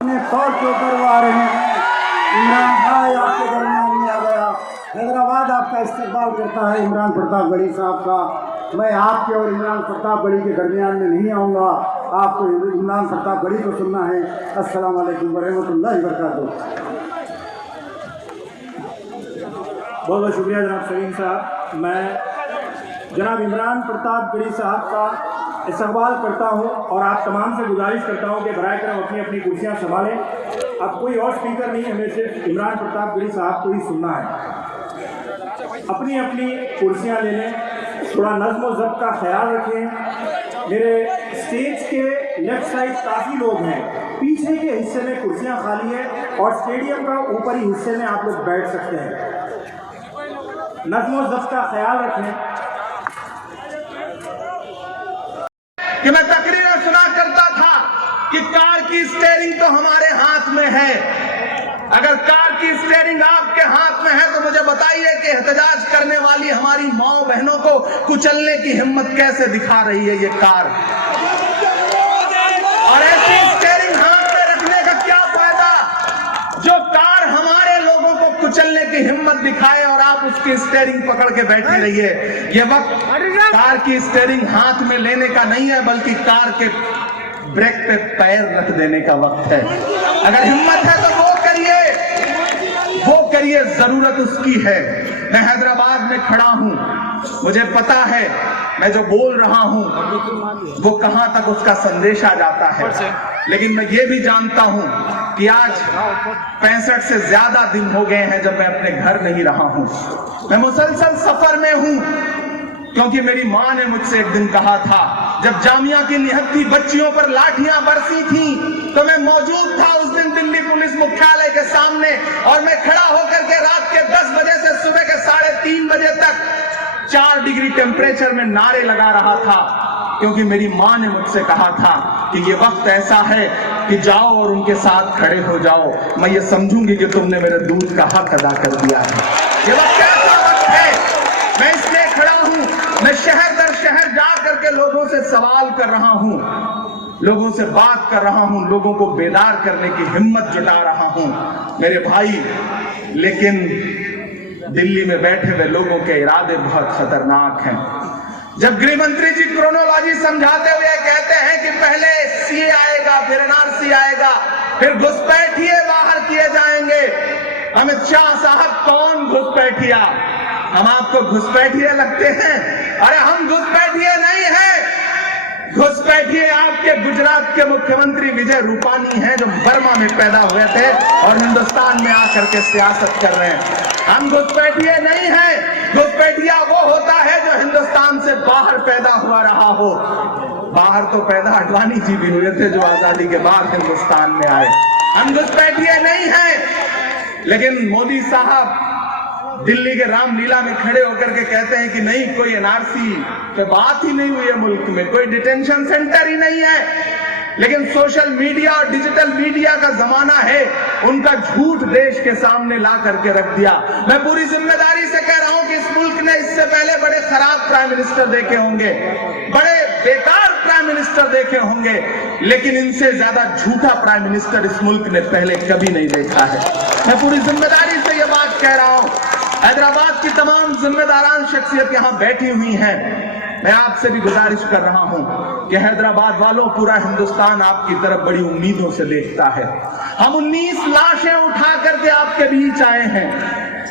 फौज के ऊपर वो आ रहे हैं। इमरान भाई आपके दरमियान में आ गया। हैदराबाद आपका इस्तेमाल करता है इमरान प्रताप गढ़ी साहब का। मैं आपके और इमरान प्रताप गढ़ी के दरमियान में नहीं आऊँगा। आपको इमरान प्रताप गढ़ी को सुनना है। अस्सलाम वालेकुम वरहमतुल्लाहि वबरकातुहू। बहुत बहुत शुक्रिया जनाब सलीम साहब। मैं जनाब इमरान प्रताप गढ़ी साहब का इस्तकबाल करता हूं और आप तमाम से गुजारिश करता हूं कि बराए करम अपनी अपनी कुर्सियां संभालें। अब कोई और स्पीकर नहीं, हमें सिर्फ इमरान प्रताप गढ़ी साहब को ही सुनना है। अपनी अपनी कुर्सियां ले लें, थोड़ा नज़्म व ज़ब्त का ख्याल रखें। मेरे स्टेज के लेफ्ट साइड काफ़ी लोग हैं, पीछे के हिस्से में कुर्सियां खाली हैं और स्टेडियम का ऊपरी हिस्से में आप लोग बैठ सकते हैं। नज़्म व ज़ब्त का ख्याल रखें। कि मैं तकरीरें सुना करता था कि कार की स्टीयरिंग तो हमारे हाथ में है। अगर कार की स्टीयरिंग आपके हाथ में है तो मुझे बताइए कि एहतजाज करने वाली हमारी माओ बहनों को कुचलने की हिम्मत कैसे दिखा रही है ये कार। और ऐसी स्टीयरिंग हाथ में रखने का क्या फायदा जो कार हमारे लोगों को कुचलने की हिम्मत दिखाए और आप उसकी स्टीयरिंग पकड़ के बैठी रहिए। ये वक्त कार की स्टीयरिंग हाथ में लेने का नहीं है, बल्कि कार के ब्रेक पे पैर रख देने का वक्त है। अगर हिम्मत है तो वो करिए, जरूरत उसकी है। मैं हैदराबाद में खड़ा हूं, मुझे पता है मैं जो बोल रहा हूं वो कहां तक उसका संदेशा जाता है। लेकिन मैं ये भी जानता हूं कि आज 65 से ज्यादा दिन हो गए हैं जब मैं अपने घर नहीं रहा हूं। मैं मुसलसल सफर में हूं, क्योंकि मेरी मां ने मुझसे एक दिन कहा था, जब जामिया की निहत्थी बच्चियों पर लाठियां बरसी थी तो मैं मौजूद था उस दिन दिल्ली पुलिस मुख्यालय के सामने, और मैं खड़ा होकर के रात के 10 बजे से सुबह के 3:30 बजे तक 4 डिग्री टेम्परेचर में नारे लगा रहा था, क्योंकि मेरी मां ने मुझसे कहा था कि ये वक्त ऐसा है कि जाओ और उनके साथ खड़े हो जाओ। मैं ये समझूंगी कि तुमने मेरे दूध का हक अदा कर दिया है। ये वक्त ऐसा वक्त है, मैं इसलिए खड़ा हूं। मैं शहर दर शहर जा करके लोगों से सवाल कर रहा हूं, लोगों से बात कर रहा हूं, लोगों को बेदार करने की हिम्मत जुटा रहा हूं मेरे भाई। लेकिन दिल्ली में बैठे हुए लोगों के इरादे बहुत खतरनाक हैं। जब गृह मंत्री जी क्रोनोलॉजी समझाते हुए कहते हैं कि पहले सीए आएगा, फिर एनआरसी आएगा, फिर घुसपैठिए बाहर किए जाएंगे। अमित शाह साहब कौन घुसपैठिया? हम आपको घुसपैठिए लगते हैं? अरे हम घुसपैठिए नहीं हैं। घुसपैठिए आपके गुजरात के मुख्यमंत्री विजय रूपानी हैं, जो बर्मा में पैदा हुए थे और हिंदुस्तान में आकर के सियासत कर रहे हैं। हम घुसपैठिए नहीं हैं। घुसपैठिया वो होता है जो हिंदुस्तान से बाहर पैदा हुआ रहा हो। बाहर तो पैदा अडवाणी जी भी हुए थे, जो आजादी के बाद हिंदुस्तान में आए। हम घुसपैठिए नहीं हैं। लेकिन मोदी साहब दिल्ली के रामलीला में खड़े होकर के कहते हैं कि नहीं, कोई एनआरसी पे बात ही नहीं हुई है, मुल्क में कोई डिटेंशन सेंटर ही नहीं है। लेकिन सोशल मीडिया और डिजिटल मीडिया का जमाना है, उनका झूठ देश के सामने ला करके रख दिया। मैं पूरी जिम्मेदारी से कह रहा हूं कि इस मुल्क ने इससे पहले बड़े खराब प्राइम मिनिस्टर देखे होंगे, बड़े बेकार प्राइम मिनिस्टर देखे होंगे, लेकिन इनसे ज्यादा झूठा प्राइम मिनिस्टर इस मुल्क ने पहले कभी नहीं देखा है। मैं पूरी जिम्मेदारी से यह बात कह रहा हूं। हैदराबाद की तमाम जिम्मेदारान शख्सियत यहां बैठी हुई हैं। मैं आपसे भी गुजारिश कर रहा हूं कि हैदराबाद वालों, पूरा हिंदुस्तान आपकी तरफ बड़ी उम्मीदों से देखता है। हम 19 लाशें उठा करके आपके बीच आए हैं।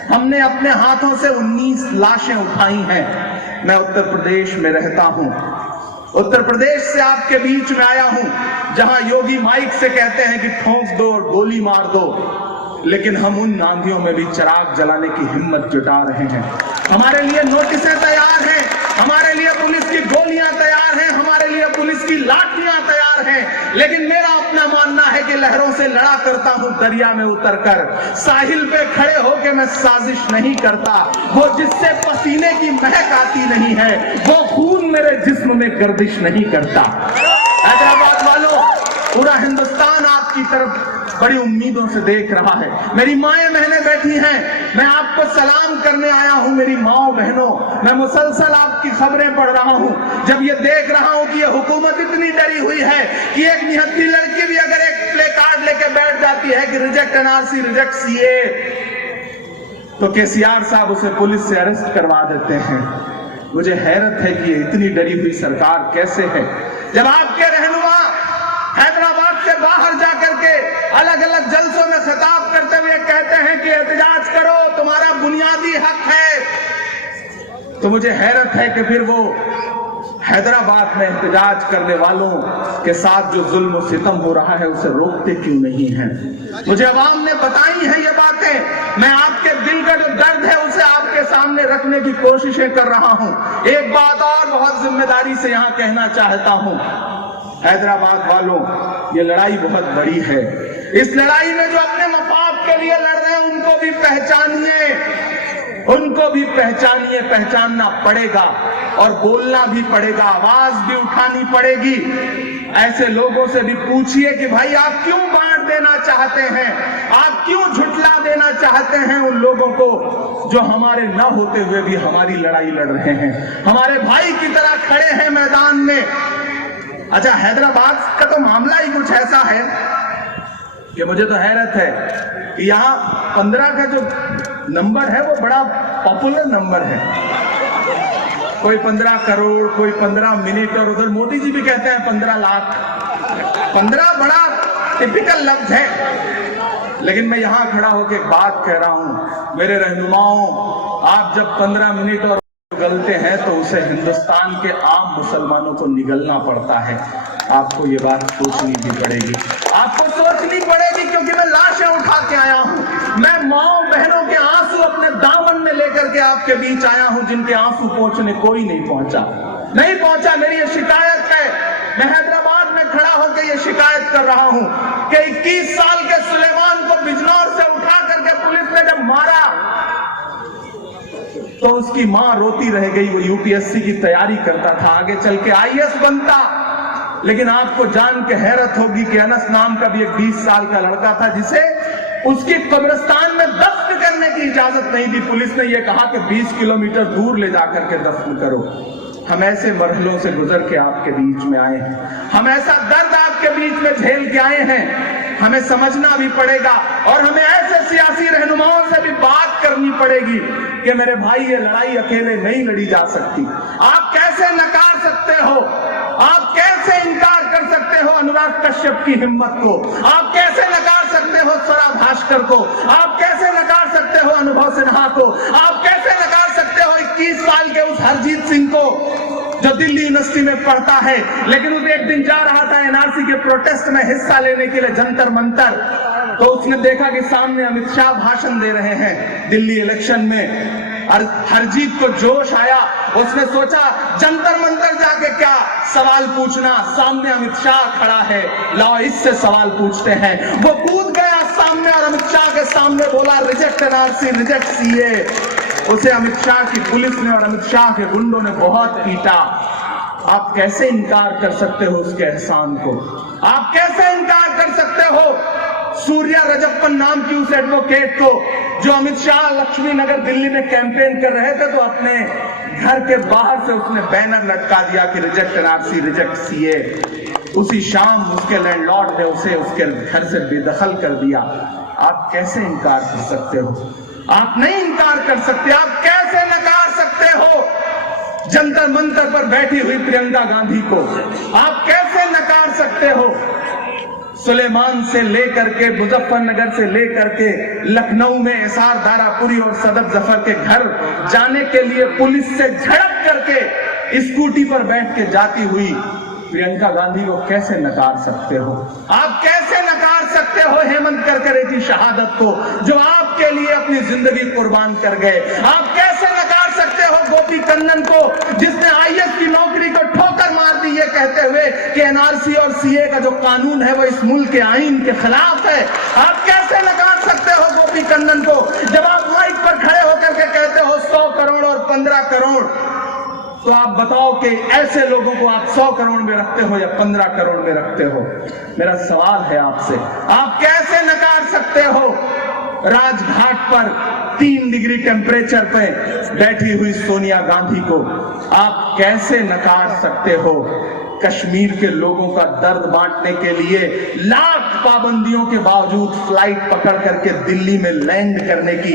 हमने अपने हाथों से 19 लाशें उठाई हैं। मैं उत्तर प्रदेश में रहता हूं, उत्तर प्रदेश से आपके बीच में आया हूं, जहां योगी माइक से कहते हैं कि ठोंक दो और गोली मार दो, लेकिन हम उन आंधियों में भी चिराग जलाने की हिम्मत जुटा रहे हैं। हमारे लिए नोटिसें तैयार हैं, हमारे लिए पुलिस की गोलियां तैयार हैं, हमारे लिए पुलिस की लाठियां तैयार हैं। लेकिन मेरा अपना मानना है कि लहरों से लड़ा करता हूं दरिया में उतरकर। साहिल पे खड़े होकर मैं साजिश नहीं करता। वो जिससे पसीने की महक आती नहीं है, वो खून मेरे जिस्म में गर्दिश नहीं करता। हैदराबाद वालों, पूरा हिंदुस्तान आपकी तरफ बड़ी उम्मीदों से देख रहा है। मेरी माएं बहनें बैठी हैं, मैं आपको सलाम करने आया हूं मेरी माओ बहनों। मैं मुसलसल आपकी खबरें पढ़ रहा हूं, जब ये देख रहा हूं कि ये हुकूमत इतनी डरी हुई है कि एक निहत्थी लड़की भी अगर एक प्ले कार्ड लेके बैठ जाती है कि रिजेक्ट एनआरसी, रिजेक्ट सीए, तो केसीआर साहब उसे पुलिस से अरेस्ट करवा देते हैं। मुझे हैरत है कि इतनी डरी हुई सरकार कैसे है, जब आपके रहनुमा हैदराबाद से बाहर जाकर के अलग अलग जलसों में खिताब करते हुए कहते हैं कि एहतजाज करो, तुम्हारा बुनियादी हक है। तो मुझे हैरत है कि फिर वो हैदराबाद में एहतजाज करने वालों के साथ जो जुल्म और सितम हो रहा है उसे रोकते क्यों नहीं हैं। मुझे अवाम ने बताई है ये बातें, मैं आपके दिल का जो दर्द है उसे आपके सामने रखने की कोशिशें कर रहा हूं। एक बात और बहुत जिम्मेदारी से यहां कहना चाहता हूं, हैदराबाद वालों, ये लड़ाई बहुत बड़ी है। इस लड़ाई में जो अपने मफाद के लिए लड़ रहे हैं उनको भी पहचानिए, उनको भी पहचानिए, पहचानना पड़ेगा और बोलना भी पड़ेगा, आवाज भी उठानी पड़ेगी। ऐसे लोगों से भी पूछिए कि भाई आप क्यों बांट देना चाहते हैं, आप क्यों झुठला देना चाहते हैं उन लोगों को जो हमारे न होते हुए भी हमारी लड़ाई लड़ रहे हैं, हमारे भाई की तरह खड़े हैं मैदान में। अच्छा, हैदराबाद का तो मामला ही कुछ ऐसा है कि मुझे तो हैरत है कि यहाँ 15 का जो नंबर है वो बड़ा पॉपुलर नंबर है। कोई 15 करोड़, कोई 15 मिनट, और उधर मोदी जी भी कहते हैं 15 लाख। 15 बड़ा टिपिकल लफ्ज है, लेकिन मैं यहां खड़ा होकर एक बात कह रहा हूं, मेरे रहनुमाओं, आप जब 15 मिनट और निगलते हैं तो उसे हिंदुस्तान के आम मुसलमानों को निगलना पड़ता है। आपको ये बात सोचनी भी पड़ेगी, आपको सोचनी पड़ेगी, क्योंकि मैं लाशें उठा के आया हूं, मैं माओ बहनों के आंसू अपने दामन में लेकर के आपके बीच आया हूं, जिनके आंसू पहुंचने कोई नहीं पहुंचा, नहीं पहुंचा। मेरी ये शिकायत है, मैं हैदराबाद में खड़ा होकर ये शिकायत कर रहा हूं कि 21 साल के सुलेमान को बिजनौर से उठा करके पुलिस ने जब मारा तो उसकी मां रोती रह गई। वो यूपीएससी की तैयारी करता था, आगे चल के आईएएस बनता। लेकिन आपको जान के हैरत होगी कि अनस नाम का भी एक 20 साल का लड़का था जिसे उसकी कब्रिस्तान में दफन करने की इजाजत नहीं दी। पुलिस ने यह कहा कि 20 किलोमीटर दूर ले जाकर के दफन करो। हम ऐसे मरहलों से गुजर के आपके बीच में आए हैं, हम ऐसा दर्द आपके बीच में झेल के आए हैं। हमें समझना भी पड़ेगा और हमें ऐसे सियासी रहनुमाओं से भी बात करनी पड़ेगी कि मेरे भाई ये लड़ाई अकेले नहीं लड़ी जा सकती। आप कैसे नकार सकते हो, आप कैसे इनकार कर सकते हो अनुराग कश्यप की हिम्मत को, आप कैसे नकार सकते हो स्वरा भास्कर को, आप कैसे नकार सकते हो अनुभव सिन्हा को, आप कैसे नकार सकते हो 21 साल के उस हरजीत सिंह को जो दिल्ली यूनिवर्सिटी में पढ़ता है, लेकिन उसे एक दिन जा रहा था एनआरसी के प्रोटेस्ट में हिस्सा लेने के लिए जंतर मंतर, तो उसने देखा कि सामने अमित शाह भाषण दे रहे हैं दिल्ली इलेक्शन में। हरजीत को जोश आया, उसने सोचा जंतर मंतर जाके क्या सवाल पूछना, सामने अमित शाह खड़ा है, लाओ इससे सवाल पूछते हैं। वो कूद गया सामने और अमित शाह के सामने बोला रिजेक्ट एनआरसी, रिजेक्ट सीए। उसे अमित शाह की पुलिस ने और अमित शाह के गुंडों ने बहुत पीटा। आप कैसे इनकार कर सकते हो उसके एहसान को, आप कैसे इनकार कर सकते हो सूर्या रजप्पन नाम की उस एडवोकेट को जो अमित शाह लक्ष्मी नगर दिल्ली में कैंपेन कर रहे थे तो अपने घर के बाहर से उसने बैनर लटका दिया कि रिजेक्ट एनआरसी, रिजेक्ट सीए। उसी शाम उसके लैंडलॉर्ड ने उसे उसके घर से बेदखल कर दिया। आप कैसे इनकार कर सकते हो, आप नहीं इनकार कर सकते। आप कैसे नकार सकते हो जंतर मंतर पर बैठी हुई प्रियंका गांधी को, आप कैसे नकार सकते हो सुलेमान से लेकर के मुजफ्फरनगर से लेकर के लखनऊ में एसआर दारापुरी और सदर जफर के घर जाने के लिए पुलिस से झड़प करके स्कूटी पर बैठ के जाती हुई प्रियंका गांधी को कैसे नकार सकते हो। आप कैसे नकार सकते हो हेमंत करकरे की शहादत को जो आपके लिए अपनी जिंदगी कुर्बान कर गए। आप कैसे नकार सकते हो गोपी कन्नन को जिसने आईएएस की नौकरी को ठोकर मार दी ये कहते हुए कि एनआरसी और सीए का जो कानून है वो इस मुल्क के आईन के खिलाफ है। आप कैसे नकार सकते हो गोपी कन्नन को जब आप माइक पर खड़े होकर के कहते हो 100 करोड़ और 15 करोड़। तो आप बताओ कि ऐसे लोगों को आप 100 करोड़ में रखते हो या 15 करोड़ में रखते हो। मेरा सवाल है आपसे, आप कैसे नकार सकते हो राजघाट पर 3 डिग्री टेम्परेचर पे बैठी हुई सोनिया गांधी को। आप कैसे नकार सकते हो कश्मीर के लोगों का दर्द बांटने के लिए लाख पाबंदियों के बावजूद फ्लाइट पकड़ करके दिल्ली में लैंड करने की,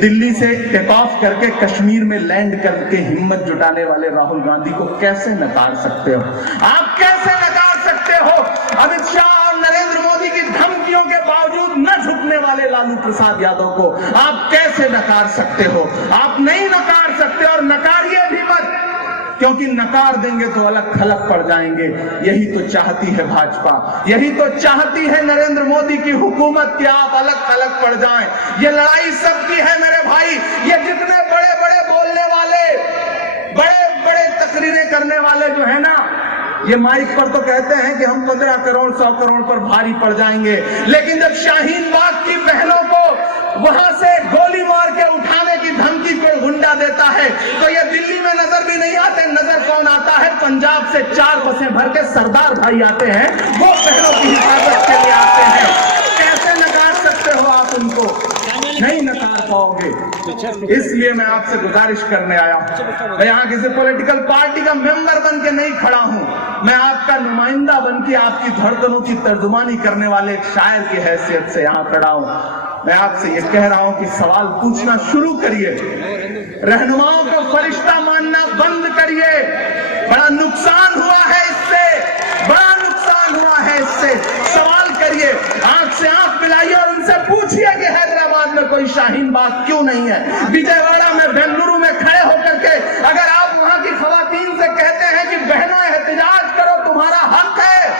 दिल्ली से टेक ऑफ करके कश्मीर में लैंड करके हिम्मत जुटाने वाले राहुल गांधी को कैसे नकार सकते हो? आप कैसे नकार सकते हो? अमित शाह और नरेंद्र मोदी की धमकियों के बावजूद न झुकने वाले लालू प्रसाद यादव को आप कैसे नकार सकते हो? आप नहीं नकार सकते, और नकारिए भी मत, क्योंकि नकार देंगे तो अलग थलग पड़ जाएंगे। यही तो चाहती है भाजपा, यही तो चाहती है नरेंद्र मोदी की हुकूमत कि आप अलग थलग पड़ जाएं। ये लड़ाई सबकी है मेरे भाई। ये जितने बड़े बड़े बोलने वाले, बड़े बड़े तकरीरें करने वाले जो है ना, ये माइक पर तो कहते हैं कि हम 15 करोड़ 100 करोड़ पर भारी पड़ जाएंगे, लेकिन जब शाहीन बाग की बहनों को वहां से गोली मार के उठाने की धमकी कोई गुंडा देता है तो ये दिल्ली में नजर भी नहीं आते। नजर कौन आता है? पंजाब से 4 बसें भर के सरदार भाई आते हैं, वो बहनों की हिफाजत के लिए आते हैं। कैसे नकार सकते हो आप उनको? नहीं नकार पाओगे। इसलिए मैं आपसे गुजारिश करने आया हूं। मैं यहाँ किसी पॉलिटिकल पार्टी का मेंबर बन के नहीं खड़ा हूं, मैं आपका नुमाइंदा बन के आपकी धड़कनों की तर्जुमानी करने वाले एक शायर की हैसियत से यहाँ खड़ा हूं। मैं आपसे ये कह रहा हूं कि सवाल पूछना शुरू करिए, रहनुमाओं को फरिश्ता मानना बंद करिए। बड़ा नुकसान हुआ है इससे, बड़ा नुकसान हुआ है इससे। सवाल करिए, आंख से आंख मिलाइए और उनसे पूछिए कि हैदराबाद में कोई शाहीन बाग क्यों नहीं है? विजयवाड़ा में, बेंगलुरु में खड़े होकर के अगर आप वहां की खवातीन से कहते हैं कि बहनों एहतजाज करो, तुम्हारा हक है,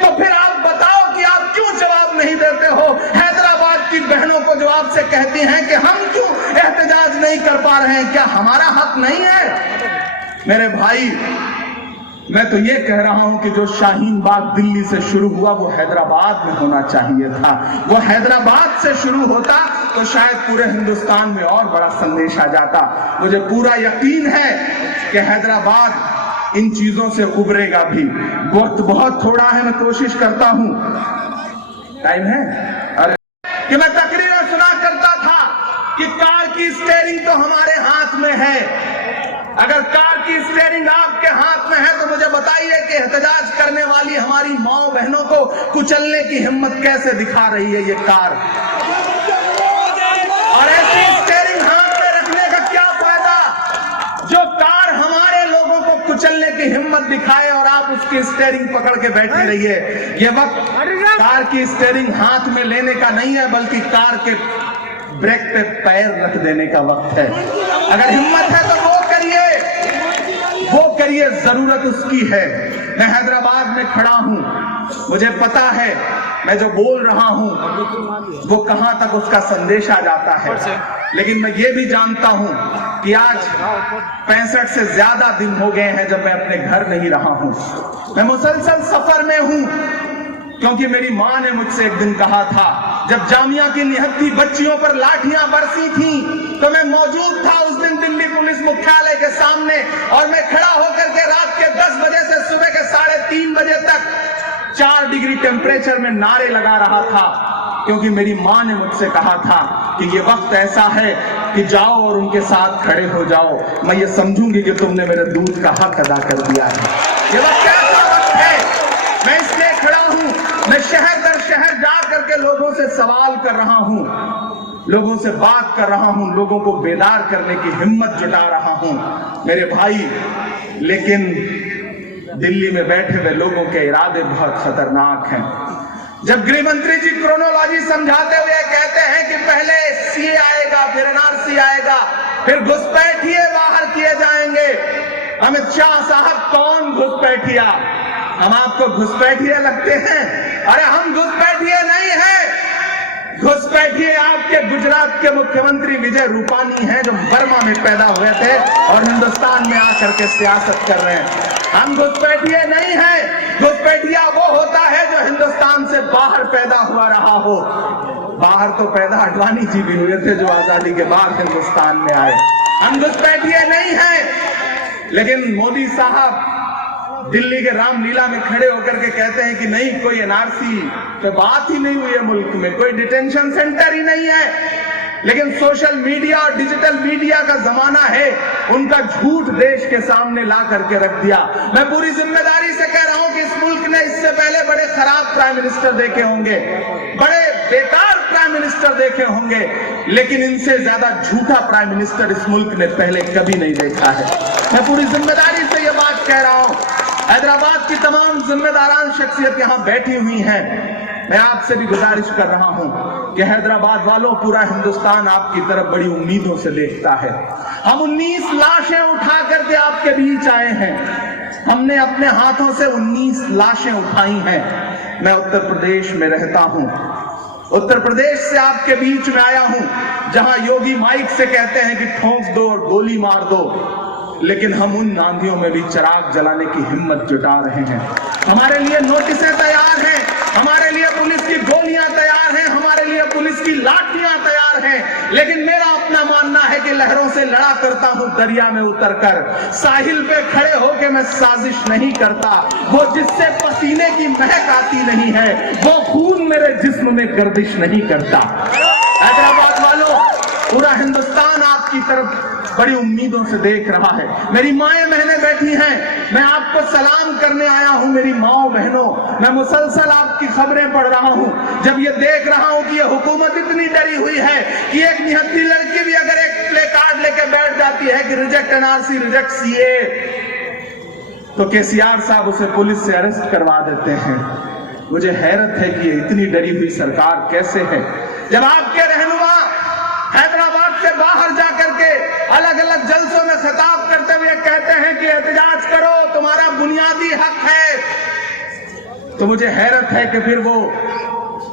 तो फिर आप बताओ कि आप क्यों जवाब नहीं देते हो? हैदराबाद की बहनों को जो आपसे कहती हैं कि हम क्यों एहतजाज नहीं कर पा रहे हैं, क्या हमारा हक नहीं है? मेरे भाई, मैं तो ये कह रहा हूं कि जो शाहीन बाग दिल्ली से शुरू हुआ वो हैदराबाद में होना चाहिए था। वो हैदराबाद से शुरू होता तो शायद पूरे हिंदुस्तान में और बड़ा संदेश आ जाता। मुझे पूरा यकीन है कि हैदराबाद इन चीजों से उभरेगा भी। वक्त बहुत थोड़ा है, मैं कोशिश करता हूं, टाइम है अरे कि मैं तकरीरें सुना करता था कि कार की स्टीयरिंग तो हमारे हाथ में है। अगर कार की स्टीयरिंग आपके हाथ में है तो मुझे बताइए कि एहतजाज करने वाली हमारी माओ बहनों को कुचलने की हिम्मत कैसे दिखा रही है ये कार? और ऐसी स्टीयरिंग हाथ में रखने का क्या फायदा? जो कार हमारे लोगों को कुचलने की हिम्मत दिखाए और आप उसकी स्टीयरिंग पकड़ के बैठे रहिए। ये वक्त कार की स्टीयरिंग हाथ में लेने का नहीं है, बल्कि कार के ब्रेक पे पैर रख देने का वक्त है। अगर हिम्मत है तो वो करिए, जरूरत उसकी है। मैं हैदराबाद में खड़ा हूं, मुझे पता है मैं जो बोल रहा हूं वो कहां तक उसका संदेश आ जाता है, लेकिन मैं ये भी जानता हूं कि आज 65 से ज्यादा दिन हो गए हैं जब मैं अपने घर नहीं रहा हूं। मैं मुसलसल सफर में हूं, क्योंकि मेरी मां ने मुझसे एक दिन कहा था, जब जामिया की निहत्थी बच्चियों पर लाठियां बरसी थी तो मैं मौजूद था उस दिन दिल्ली पुलिस मुख्यालय के सामने, और मैं खड़ा होकर के रात के 10 बजे से सुबह के 3:30 बजे तक 4 डिग्री टेम्परेचर में नारे लगा रहा था, क्योंकि मेरी मां ने मुझसे कहा था कि ये वक्त ऐसा है कि जाओ और उनके साथ खड़े हो जाओ, मैं ये समझूंगी कि तुमने मेरे दूध का हक अदा कर दिया है। ये वक्त कैसा वक्त है? मैं इसलिए खड़ा हूं, मैं शहर दर शहर जा करके लोगों से सवाल कर रहा हूं, लोगों से बात कर रहा हूं, लोगों को बेदार करने की हिम्मत जुटा रहा हूं मेरे भाई। लेकिन दिल्ली में बैठे हुए लोगों के इरादे बहुत खतरनाक हैं। जब गृह मंत्री जी क्रोनोलॉजी समझाते हुए कहते हैं कि पहले सीए आएगा, फिर एनआरसी आएगा, फिर घुसपैठिए बाहर किए जाएंगे। अमित शाह साहब, कौन घुसपैठिया? हम आपको घुसपैठिए लगते हैं? अरे हम घुसपैठिए नहीं है। घुसपैठिए आपके गुजरात के मुख्यमंत्री विजय रूपानी हैं, जो बर्मा में पैदा हुए थे और हिंदुस्तान में आकर के सियासत कर रहे हैं। हम घुसपैठिए नहीं हैं। घुसपैठिया वो होता है जो हिंदुस्तान से बाहर पैदा हुआ रहा हो। बाहर तो पैदा अडवाणी जी भी हुए थे, जो आजादी के बाद हिंदुस्तान में आए। हम घुसपैठिए नहीं हैं। लेकिन मोदी साहब दिल्ली के रामलीला में खड़े होकर के कहते हैं कि नहीं, कोई एनआरसी पे बात ही नहीं हुई है मुल्क में, कोई डिटेंशन सेंटर ही नहीं है। लेकिन सोशल मीडिया और डिजिटल मीडिया का जमाना है, उनका झूठ देश के सामने ला करके रख दिया। मैं पूरी जिम्मेदारी से कह रहा हूं कि इस मुल्क ने इससे पहले बड़े खराब प्राइम मिनिस्टर देखे होंगे, बड़े बेकार प्राइम मिनिस्टर देखे होंगे, लेकिन इनसे ज्यादा झूठा प्राइम मिनिस्टर इस मुल्क ने पहले कभी नहीं देखा है। मैं पूरी जिम्मेदारी से यह बात कह रहा हूं। हैदराबाद की तमाम जिम्मेदारान शख्सियत यहां बैठी हुई हैं। मैं आपसे भी गुजारिश कर रहा हूं कि हैदराबाद वालों, पूरा हिंदुस्तान आपकी तरफ बड़ी उम्मीदों से देखता है। हम 19 लाशें उठा करके आपके बीच आए हैं। हमने अपने हाथों से 19 लाशें उठाई हैं। मैं उत्तर प्रदेश में रहता हूं, उत्तर प्रदेश से आपके बीच में आया हूं, जहां योगी माइक से कहते हैं कि ठोंक दो और गोली मार दो, लेकिन हम उन आंधियों में भी चिराग जलाने की हिम्मत जुटा रहे हैं। हमारे लिए नोटिसें तैयार हैं, हमारे लिए पुलिस की गोलियां तैयार हैं, हमारे लिए पुलिस की लाठियां तैयार हैं, लेकिन मेरा अपना मानना है कि लहरों से लड़ा करता हूं दरिया में उतरकर। साहिल पे खड़े होकर मैं साजिश नहीं करता। वो जिससे पसीने की महक आती नहीं है, वो खून मेरे जिस्म में गर्दिश नहीं करता। हैदराबाद वालों, पूरा हिंदुस्तान आपकी तरफ बड़ी उम्मीदों से देख रहा है। मेरी माएं बहनें बैठी हैं, मैं आपको सलाम करने आया हूं। मेरी माओ बहनों, मैं मुसलसल आपकी खबरें पढ़ रहा हूं। जब ये देख रहा हूं कि ये हुकूमत इतनी डरी हुई है कि एक निहत्थी लड़की भी अगर एक प्ले कार्ड लेके बैठ जाती है कि रिजेक्ट एनआरसी, रिजेक्ट सीए, तो केसीआर साहब उसे पुलिस से अरेस्ट करवा देते हैं। मुझे हैरत है कि ये इतनी डरी हुई सरकार कैसे है। जब आपके रहनुमा हैदराबाद से बाहर जाकर के अलग अलग जलसों में खिताब करते हुए कहते हैं कि एहतजाज करो, तुम्हारा बुनियादी हक है, तो मुझे हैरत है कि फिर वो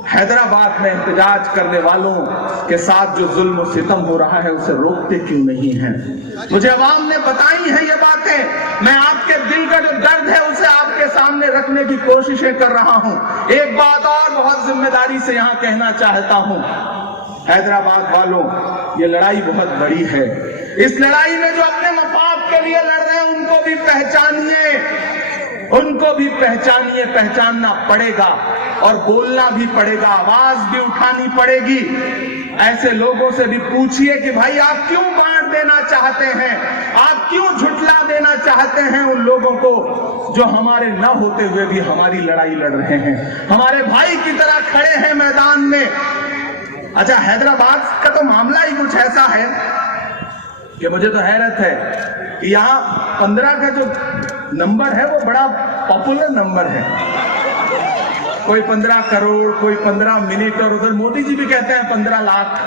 हैदराबाद में एहतजाज करने वालों के साथ जो जुल्म और सितम हो रहा है उसे रोकते क्यों नहीं है। मुझे अवाम ने बताई है ये बातें। मैं आपके दिल का जो दर्द है उसे आपके सामने रखने की कोशिशें कर रहा हूं। एक बात और बहुत जिम्मेदारी से यहां कहना चाहता हूं, हैदराबाद वालों, ये लड़ाई बहुत बड़ी है। इस लड़ाई में जो अपने मफाद के लिए लड़ रहे हैं उनको भी पहचानिए, उनको भी पहचानिए। पहचानना पड़ेगा और बोलना भी पड़ेगा, आवाज भी उठानी पड़ेगी। ऐसे लोगों से भी पूछिए कि भाई आप क्यों बांट देना चाहते हैं, आप क्यों झुठला देना चाहते हैं उन लोगों को जो हमारे न होते हुए भी हमारी लड़ाई लड़ रहे हैं, हमारे भाई की तरह खड़े हैं मैदान में। अच्छा, हैदराबाद का तो मामला ही कुछ ऐसा है कि मुझे तो हैरत है कि यहाँ 15 का जो नंबर है वो बड़ा पॉपुलर नंबर है। कोई 15 करोड़, कोई 15 मिनट, और उधर मोदी जी भी कहते हैं 15 लाख।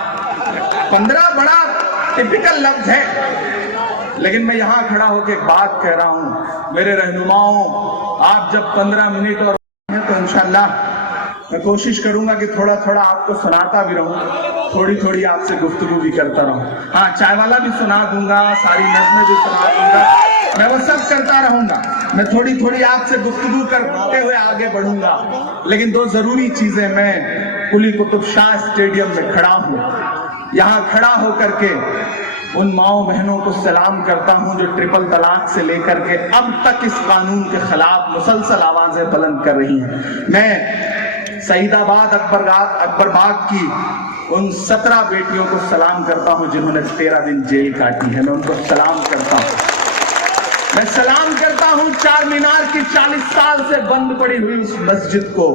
15 बड़ा टिपिकल लफ्ज है, लेकिन मैं यहाँ खड़ा होकर एक बात कह रहा हूँ, मेरे रहनुमाओं, आप जब 15 मिनट और तो इंशाल्लाह मैं कोशिश करूंगा कि थोड़ा थोड़ा आपको सुनाता भी रहूं, थोड़ी थोड़ी आपसे गुफ्तगू भी करता रहूं। हाँ, चाय वाला भी सुना दूंगा, सारी नज़्में भी सुना दूंगा, मैं वो सब करता रहूंगा। मैं थोड़ी थोड़ी आपसे गुफ्तगू करते हुए आगे बढ़ूंगा, लेकिन दो जरूरी चीजें, मैं कुली कुतुब शाह स्टेडियम में खड़ा हूं, यहाँ खड़ा होकर के उन माओ बहनों को सलाम करता हूं जो ट्रिपल तलाक से लेकर के अब तक इस कानून के खिलाफ मुसलसल आवाजें बुलंद कर रही हैं। मैं सईदाबाद अकबरबाग की उन 17 बेटियों को सलाम करता हूं जिन्होंने 13 दिन जेल काटी है। मैं उनको सलाम करता हूं। मैं सलाम करता हूं चार मीनार की 40 साल से बंद पड़ी हुई उस मस्जिद को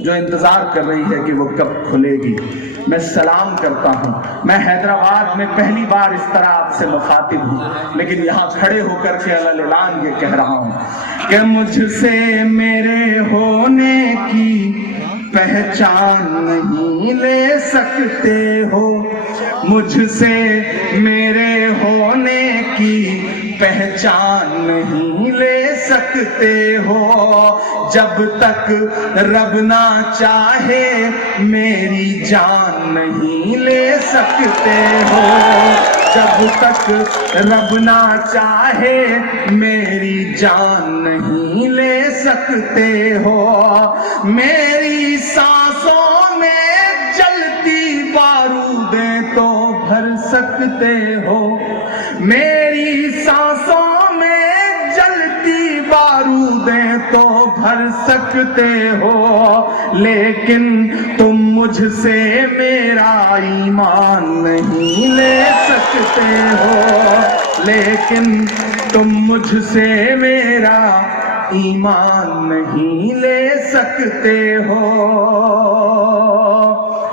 जो इंतजार कर रही है कि वो कब खुलेगी। मैं सलाम करता हूं। मैं हैदराबाद में पहली बार इस तरह आपसे मुखातिब हूं, लेकिन यहां खड़े होकर के अल्लाह ये कह रहा हूं कि मुझसे मेरे होने की पहचान नहीं ले सकते हो, मुझसे मेरे होने की पहचान नहीं ले सकते हो, जब तक रब ना चाहे मेरी जान नहीं ले सकते हो, जब तक रब ना चाहे मेरी जान नहीं ले सकते हो, मेरी सांसों में जलती बारूदें तो भर सकते हो, मेरी सांसों में जलती बारूदें तो भर सकते हो, लेकिन तुम मुझसे मेरा ईमान नहीं ले सकते हो, लेकिन तुम मुझसे मेरा ईमान नहीं ले सकते हो।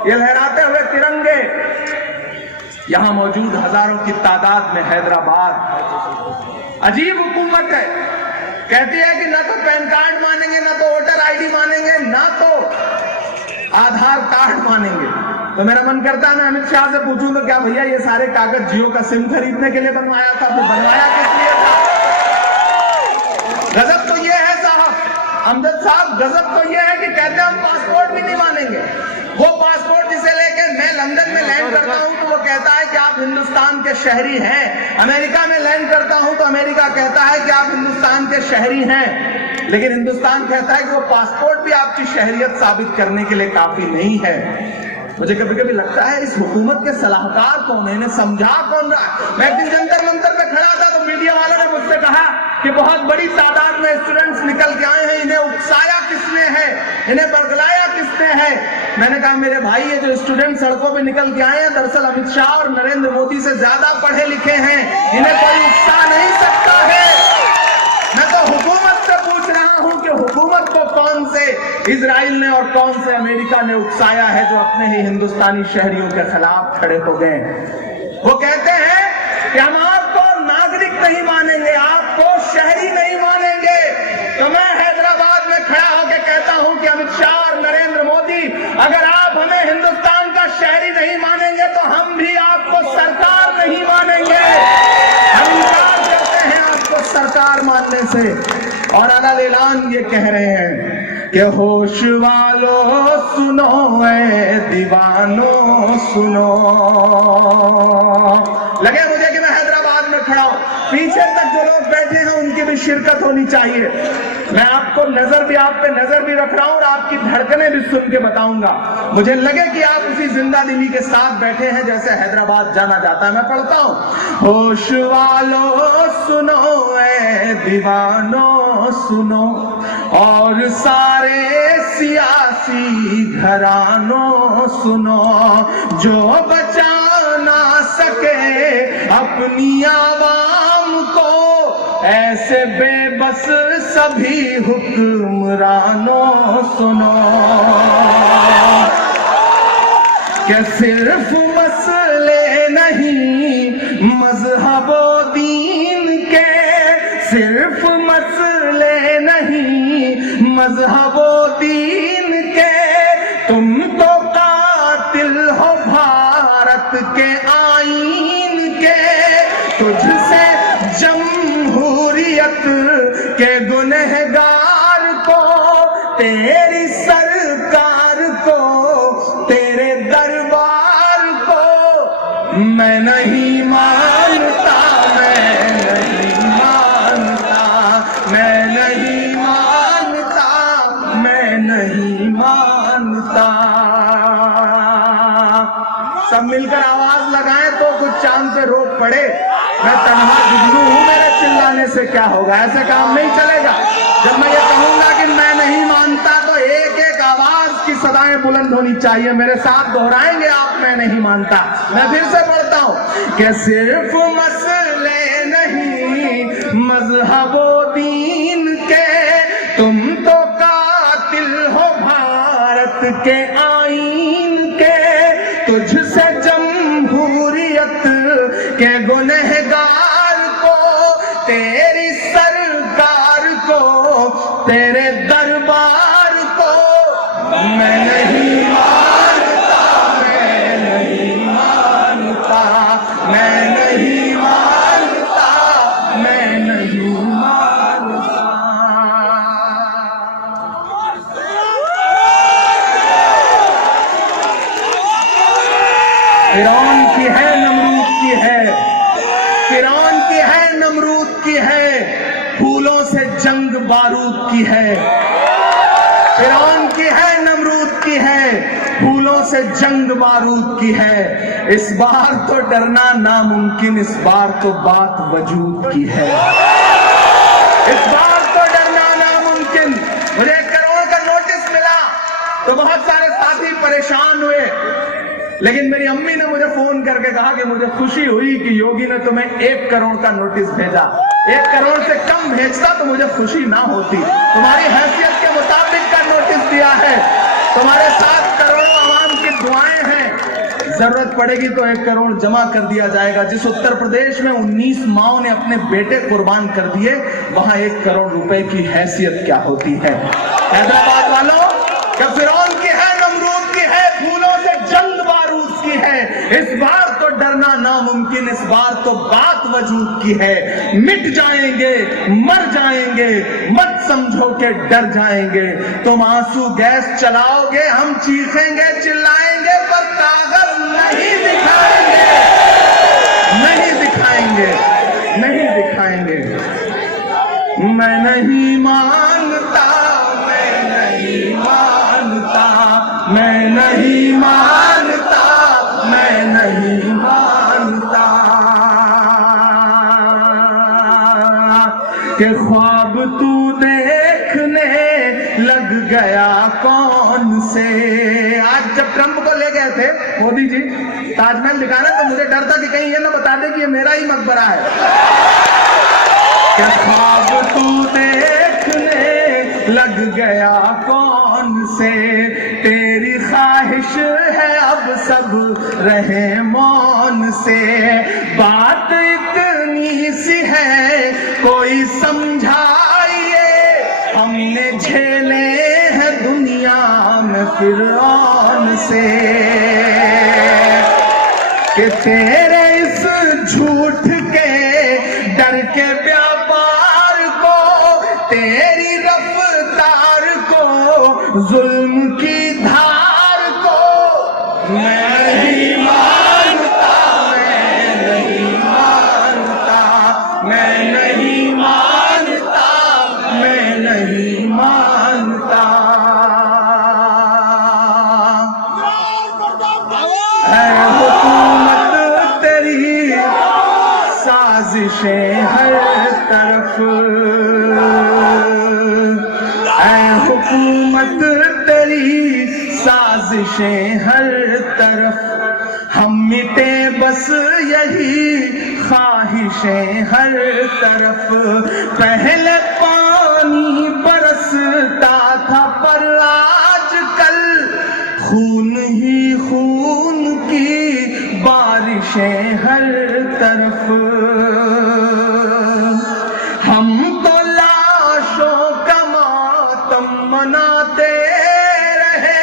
ये लहराते हुए तिरंगे यहां मौजूद हजारों की तादाद में हैदराबाद अजीब हुकूमत है, कहती है कि ना तो पैन कार्ड मानेंगे, ना तो वोटर आईडी मानेंगे, ना तो आधार कार्ड मानेंगे। तो मेरा मन करता है मैं अमित शाह से पूछूं तो क्या भैया ये सारे कागज जियो का सिम खरीदने के लिए बनवाया था, तो बनवाया किस लिए था? गजब तो ये है साहब, अमजद साहब, गजब तो ये है कि कहते हैं हम पासपोर्ट भी नहीं मानेंगे। वो पासपोर्ट जिसे लेके मैं लंदन में लैंड करता हूं तो वो कहता है कि आप हिंदुस्तान के शहरी हैं। अमेरिका में लैंड करता हूं तो अमेरिका कहता है कि आप हिंदुस्तान के शहरी हैं। लेकिन हिंदुस्तान कहता है कि वो पासपोर्ट भी आपकी शहरियत साबित करने के लिए काफी नहीं है। मुझे कभी कभी लगता है इस हुकूमत के सलाहकार कौन है, इन्हें समझा कौन रहा। मैं एक दिन जंतर मंतर पे खड़ा था तो मीडिया वालों ने मुझसे कहा कि बहुत बड़ी तादाद में स्टूडेंट्स निकल के आए हैं, इन्हें उकसाया किसने है, इन्हें बरगलाया किसने है। मैंने कहा मेरे भाई ये जो स्टूडेंट सड़कों पे निकल के आए हैं दरअसल अमित शाह और नरेंद्र मोदी से ज्यादा पढ़े लिखे हैं, इन्हें कोई उकसा नहीं सकता है। मैं तो हुकूमत से पूछ रहा हूं कि हुकूमत को कौन से इजराइल ने और कौन से अमेरिका ने उकसाया है जो अपने ही हिंदुस्तानी शहरियों के खिलाफ खड़े हो गए। वो कहते हैं कि हम आपको नागरिक नहीं मानेंगे, आपको शहरी नहीं मानेंगे। तो मैं हैदराबाद में खड़ा होकर कहता हूं कि अमित शाह और नरेंद्र मोदी, अगर आप हमें हिंदुस्तान का शहरी नहीं मानेंगे तो हम भी आपको सरकार नहीं मानेंगे। हम इनकार करते हैं आपको सरकार मानने से। और अलग ऐलान ये कह रहे हैं कि होश वालों सुनो ऐ दीवानों सुनो। लगे मुझे कि मैं हैदराबाद में खड़ा हूं, पीछे तक जो लोग बैठे हैं उनकी भी शिरकत होनी चाहिए। मैं आपको नजर भी आप पे नजर भी रख रहा हूं और आपकी धड़कनें भी सुन के बताऊंगा। मुझे लगे कि आप उसी जिंदा दिली के साथ बैठे हैं जैसे हैदराबाद जाना जाता है। मैं पढ़ता हूं, होश वालों सुनो ऐ दीवानों सुनो और सारे सियासी घरानों सुनो, जो बचा ना सके अपनी आवाम को ऐसे बेबस सभी हुक्मरानों सुनो। कि सिर्फ मसले नहीं मजहबो दीन के, सिर्फ मसले नहीं मजहबो दीन के, तुम तो कातिल हो भारत के आईन के। तुझसे जमहूरियत के गुनहगार को, तेरी सरकार को, तेरे दरबार को मैं नहीं मानता, मैं नहीं मानता, मैं नहीं मानता, मैं नहीं मानता। सब मिलकर आवाज लगाएं तो कुछ चांद पे रोक पड़े। मैं तन्हा जुगनू हूं, मेरे चिल्लाने से क्या होगा, ऐसे काम नहीं चलेगा। जब मैं ये कहूंगा कि मैं नहीं मानता तो एक एक आवाज की सदाएं बुलंद होनी चाहिए। मेरे साथ दोहराएंगे आप, मैं नहीं मानता। मैं फिर से पढ़ता हूं कि सिर्फ मसले नहीं मजहबो दीन के, तुम तो कातिल हो भारत के आईन के। तुझसे जमहूरियत के गुनहगार को, तेरी सरकार को, तेरे दरबार को मैं नहीं मानता, मैं नहीं मानता, मैं नहीं मानता, मैं नहीं मानता। फिरौन की है नमरूद की है, फिरौन की है नमरूद की है, फूलों से जंग बारूद की है। फिरौन की है नमरूद की है, फूलों से जंग बारूद की है। इस बार तो डरना नामुमकिन, इस बार तो बात वजूद की है। इस बार तो डरना नामुमकिन। मुझे 1 करोड़ का नोटिस मिला तो बहुत सारे साथी परेशान हुए, लेकिन मेरी अम्मी ने मुझे फोन करके कहा कि मुझे खुशी हुई कि योगी ने तुम्हें 1 करोड़ का नोटिस भेजा। 1 करोड़ से कम भेजता तो मुझे खुशी ना होती। तुम्हारी हैसियत के मुताबिक का नोटिस दिया है। तुम्हारे 7 करोड़ आवाम की दुआएं हैं। जरूरत पड़ेगी तो 1 करोड़ जमा कर दिया जाएगा। जिस उत्तर प्रदेश में 19 माओं ने अपने बेटे कुर्बान कर दिए, वहां 1 करोड़ रुपए की हैसियत क्या होती है। हैदराबाद वालों, क्या फिरौन की है, नमरूद की है, फूलों से जल्द बारूद की है। इस बार तो डरना नामुमकिन, इस बार तो बात वजूद की है। मिट जाएंगे, मर जाएंगे, मत समझो के डर जाएंगे। तुम आंसू गैस चलाओगे, हम चीखेंगे चिल्लाएंगे, पर कागज नहीं दिखाएंगे, नहीं दिखाएंगे, नहीं दिखाएंगे। मैं नहीं मानता, मैं नहीं मानता, मैं नहीं मानता, मैं नहीं मानता कि ख्वाब तू देखने लग गया कौन से। आज जब ट्रंप को ले गए थे मोदी जी ताजमहल दिखाना, तो मुझे डर था कि कहीं ये ना बता दे कि ये मेरा ही मकबरा है। कि ख्वाब तू देखने लग गया कौन से, तेरी ख्वाहिश है अब सब रहे मौन से। बात इतनी सी है कोई समझाइए, हमने झेले हैं दुनिया में फिरौन से। कि तेरे इस झूठ के डर के व्यापार को, तेरी रफ्तार को, जुल्म की धार को मैं नहीं मानता, मैं नहीं मानता, मैं नहीं मानता, मैं नहीं मानता। है हुकूमत तेरी साजिशें हर तरफ, है हुकूमत तेरी साजिशें हर तरफ। हम मिटे बस यही ख्वाहिशें हर तरफ। पहले पानी बरसता था पर आजकल खून ही खून की बारिशें हर तरफ। हम तो लाशों का मातम मनाते रहे।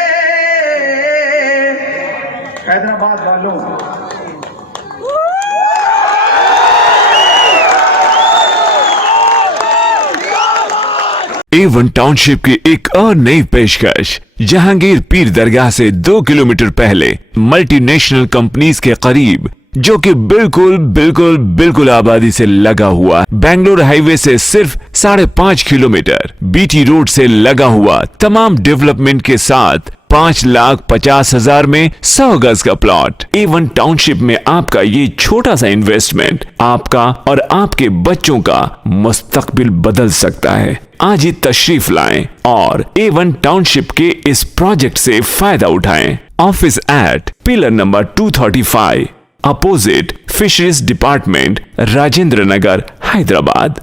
हैदराबाद वालों, A1 टाउनशिप की एक और नई पेशकश। जहांगीर पीर दरगाह से 2 किलोमीटर पहले मल्टीनेशनल कंपनीज के करीब, जो कि बिल्कुल आबादी से लगा हुआ, बेंगलोर हाईवे से सिर्फ 5.5 किलोमीटर, बीटी रोड से लगा हुआ, तमाम डेवलपमेंट के साथ 5,50,000 में 100 गज का प्लॉट। A1 टाउनशिप में आपका ये छोटा सा इन्वेस्टमेंट आपका और आपके बच्चों का मुस्तकबिल बदल सकता है। आज ही तशरीफ लाएं और A1 टाउनशिप के इस प्रोजेक्ट से फायदा उठाएं। Office at pillar number 235 opposite fisheries department, Rajendra Nagar, Hyderabad.